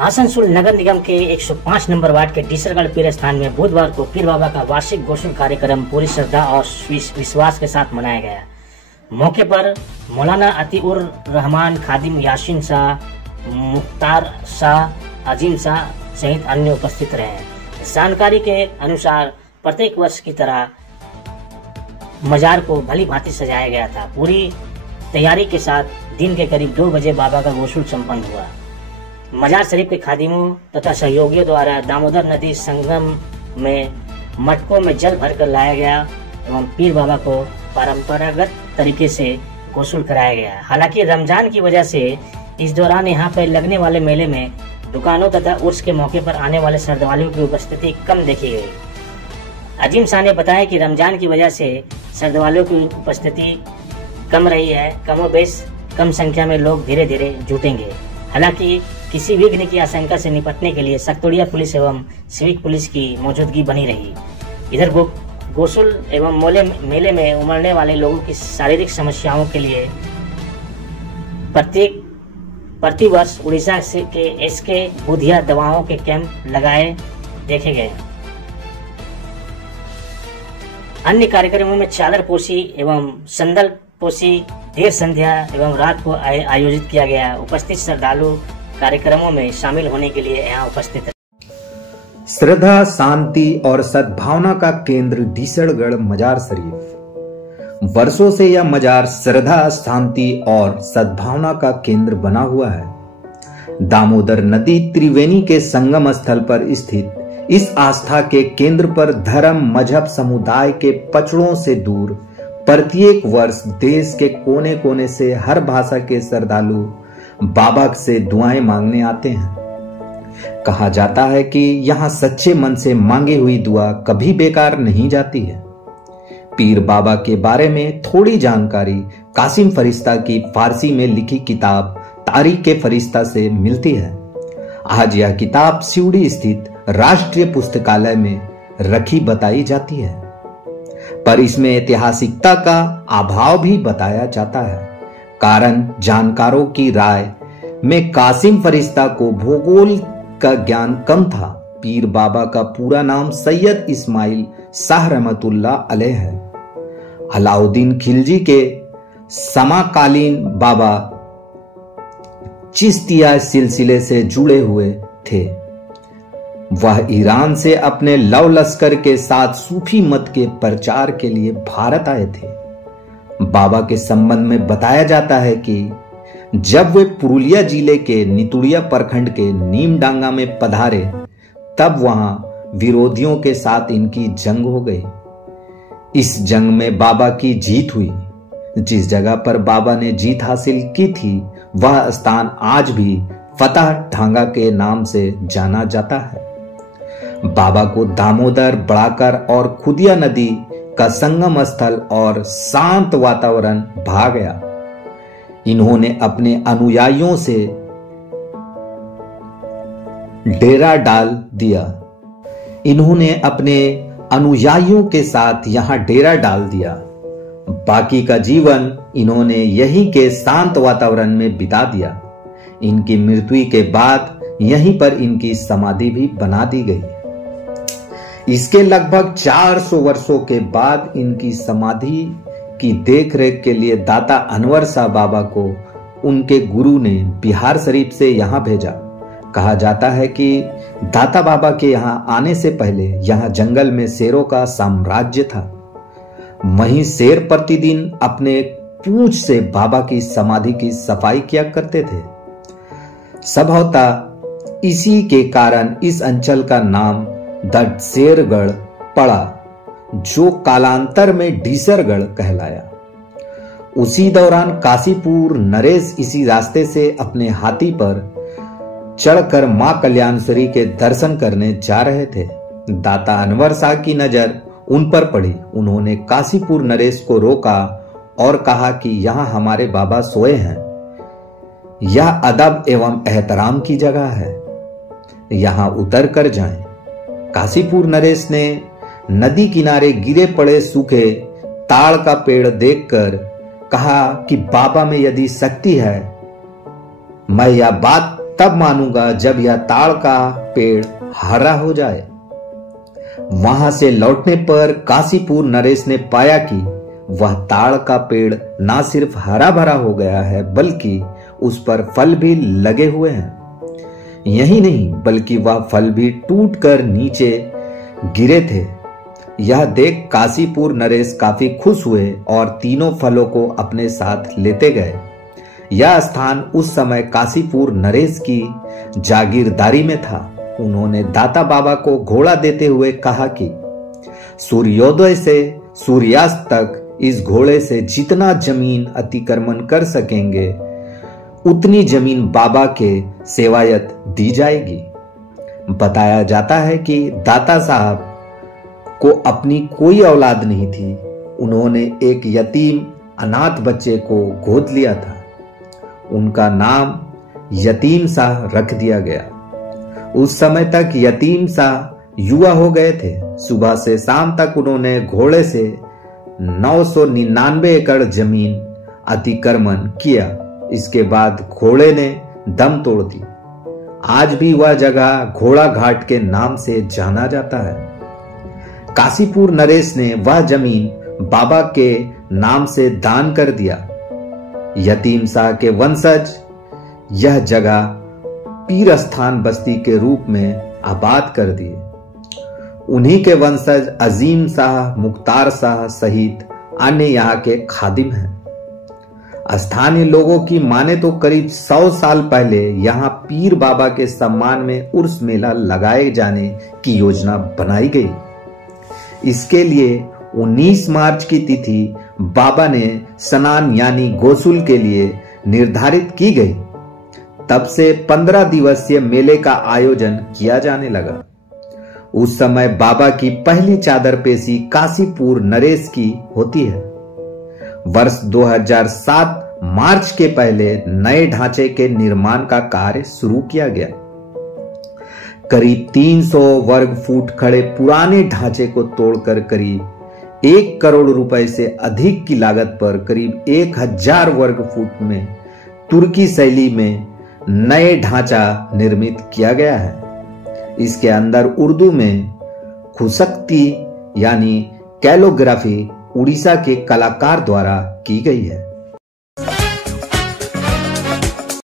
आसनसोल नगर निगम के 105 number ward के डीसरगढ़ पीर स्थान में बुधवार को पीर बाबा का वार्षिक गोसल कार्यक्रम पूरी श्रद्धा और विश्वास के साथ मनाया गया। मौके पर मौलाना अतीउर रहमान, खादिम यासीन शाह, मुख्तार शाह, अजीम शाह सहित अन्य उपस्थित रहे। जानकारी के अनुसार प्रत्येक वर्ष की तरह मजार को भली भांति सजाया गया था। पूरी तैयारी के साथ दिन के करीब 2 बजे बाबा का गोसल संपन्न हुआ। मजार शरीफ के खादिमों तथा सहयोगियों द्वारा दामोदर नदी संगम में मटकों में जल भरकर लाया गया एवं पीर बाबा को परंपरागत तरीके से गोसल कराया गया। हालांकि रमजान की वजह से इस दौरान यहाँ पर लगने वाले मेले में दुकानों तथा उर्स के मौके पर आने वाले श्रद्धालुओं की उपस्थिति कम देखी गई। अजीम शाह ने बताया कि रमजान की वजह से श्रद्धालुओं की उपस्थिति कम रही है। कमोबेश कम संख्या में लोग धीरे धीरे जुटेंगे। हालांकि किसी विघ्न की आशंका से निपटने के लिए सख्तोड़िया पुलिस एवं सिविक पुलिस की मौजूदगी बनी रही। इधर गोसल एवं मेले में उमड़ने वाले लोगों की शारीरिक समस्याओं के लिए प्रतिवर्ष उड़ीसा से के एसके बुधिया दवाओं के कैंप लगाए देखे गए। अन्य कार्यक्रमों में चादर पोशी एवं संदल पोशी देर संध्या एवं रात को आयोजित किया गया। उपस्थित श्रद्धालु कार्यक्रमों में शामिल होने के लिए यहाँ उपस्थित है। श्रद्धा, शांति और सद्भावना का केंद्र डीसरगढ़ मजार शरीफ। वर्षों से यह मजार श्रद्धा, शांति और सद्भावना का केंद्र बना हुआ है। दामोदर नदी त्रिवेणी के संगम स्थल पर स्थित इस आस्था के केंद्र पर धर्म, मजहब, समुदाय के पचड़ों से दूर प्रत्येक वर्ष देश के कोने कोने से हर भाषा के श्रद्धालु बाबा से दुआएं मांगने आते हैं। कहा जाता है कि यहाँ सच्चे मन से मांगी हुई दुआ कभी बेकार नहीं जाती है। पीर बाबा के बारे में थोड़ी जानकारी कासिम फरिश्ता की फारसी में लिखी किताब तारीख के फरिश्ता से मिलती है। आज यह किताब सिवड़ी स्थित राष्ट्रीय पुस्तकालय में रखी बताई जाती है, पर इसमें ऐतिहासिकता का अभाव भी बताया जाता है। कारण जानकारों की राय में कासिम फरिश्ता को भूगोल का ज्ञान कम था। पीर बाबा का पूरा नाम सैयद इस्माइल शाह रहमतुल्लाह अलैह है। अलाउद्दीन खिलजी के समकालीन बाबा चिश्तिया सिलसिले से जुड़े हुए थे। वह ईरान से अपने लव लश्कर के साथ सूफी मत के प्रचार के लिए भारत आए थे। बाबा के संबंध में बताया जाता है कि जब वे पुरुलिया जिले के नितुड़िया प्रखंड के नीमडांगा में पधारे, तब वहां विरोधियों के साथ इनकी जंग हो गई। इस जंग में बाबा की जीत हुई। जिस जगह पर बाबा ने जीत हासिल की थी, वह स्थान आज भी फतह ढांगा के नाम से जाना जाता है। बाबा को दामोदर, बड़ाकर और खुदिया नदी का संगम स्थल और शांत वातावरण भा गया। इन्होंने अपने अनुयायियों से डेरा डाल दिया। इन्होंने अपने अनुयायियों के साथ यहां डेरा डाल दिया। बाकी का जीवन इन्होंने यहीं के शांत वातावरण में बिता दिया। इनकी मृत्यु के बाद यहीं पर इनकी समाधि भी बना दी गई। इसके लगभग 400 वर्षों के बाद इनकी समाधि की देखरेख के लिए दाता अनवर शाह बाबा को उनके गुरु ने बिहार शरीफ से यहां भेजा। कहा जाता है कि दाता बाबा के यहां आने से पहले यहां जंगल में शेरों का साम्राज्य था। वहीं शेर प्रतिदिन अपने पूंछ से बाबा की समाधि की सफाई किया करते थे। संभवतः इसी के कारण इस अंचल का नाम दशेरगढ़ पड़ा, जो कालांतर में डीसरगढ़ कहलाया। उसी दौरान काशीपुर नरेश इसी रास्ते से अपने हाथी पर चढ़कर मां कल्याणेश्वरी के दर्शन करने जा रहे थे। दाता अनवर शाह की नजर उन पर पड़ी। उन्होंने काशीपुर नरेश को रोका और कहा कि यहाँ हमारे बाबा सोए हैं। यह अदब एवं एहतराम की जगह है, यहाँ उतर कर जाएं। काशीपुर नरेश ने नदी किनारे गिरे पड़े सूखे ताड़ का पेड़ देखकर कहा कि बाबा में यदि शक्ति है, मैं यह बात तब मानूंगा जब यह ताड़ का पेड़ हरा हो जाए। वहां से लौटने पर काशीपुर नरेश ने पाया कि वह ताड़ का पेड़ ना सिर्फ हरा भरा हो गया है बल्कि उस पर फल भी लगे हुए हैं। यही नहीं बल्कि वह फल भी टूटकर नीचे गिरे थे। यह देख काशीपुर नरेश काफी खुश हुए और तीनों फलों को अपने साथ लेते गए। यह स्थान उस समय काशीपुर नरेश की जागीरदारी में था। उन्होंने दाता बाबा को घोड़ा देते हुए कहा कि सूर्योदय से सूर्यास्त तक इस घोड़े से जितना जमीन अतिक्रमण कर सकेंगे उतनी जमीन बाबा के सेवायत दी जाएगी। बताया जाता है कि दाता साहब को अपनी कोई औलाद नहीं थी। उन्होंने एक यतीम अनाथ बच्चे को गोद लिया था। उनका नाम यतीम शाह रख दिया गया। उस समय तक यतीम शाह युवा हो गए थे। सुबह से शाम तक उन्होंने घोड़े से 999 एकड़ जमीन अतिक्रमण किया। इसके बाद घोड़े ने दम तोड़ दी। आज भी वह जगह घोड़ा घाट के नाम से जाना जाता है। काशीपुर नरेश ने वह जमीन बाबा के नाम से दान कर दिया। यतीम शाह के वंशज यह जगह पीर स्थान बस्ती के रूप में आबाद कर दिए। उन्हीं के वंशज अजीम शाह, मुख्तार शाह सहित अन्य यहाँ के खादिम हैं। स्थानीय लोगों की माने तो करीब 100 साल पहले यहाँ पीर बाबा के सम्मान में उर्स मेला लगाए जाने की योजना बनाई गई। इसके लिए 19 मार्च की तिथि बाबा ने स्नान यानी गोसुल के लिए निर्धारित की गई। तब से 15 दिवसीय मेले का आयोजन किया जाने लगा। उस समय बाबा की पहली चादर पेशी काशीपुर नरेश की होती है। वर्ष 2007 मार्च के पहले नए ढांचे के निर्माण का कार्य शुरू किया गया। करीब 300 वर्ग फुट खड़े पुराने ढांचे को तोड़कर करीब 1 करोड़ रुपए से अधिक की लागत पर करीब 1000 वर्ग फुट में तुर्की शैली में नए ढांचा निर्मित किया गया है। इसके अंदर उर्दू में खुशक्ती यानी कैलोग्राफी उड़ीसा के कलाकार द्वारा की गई है।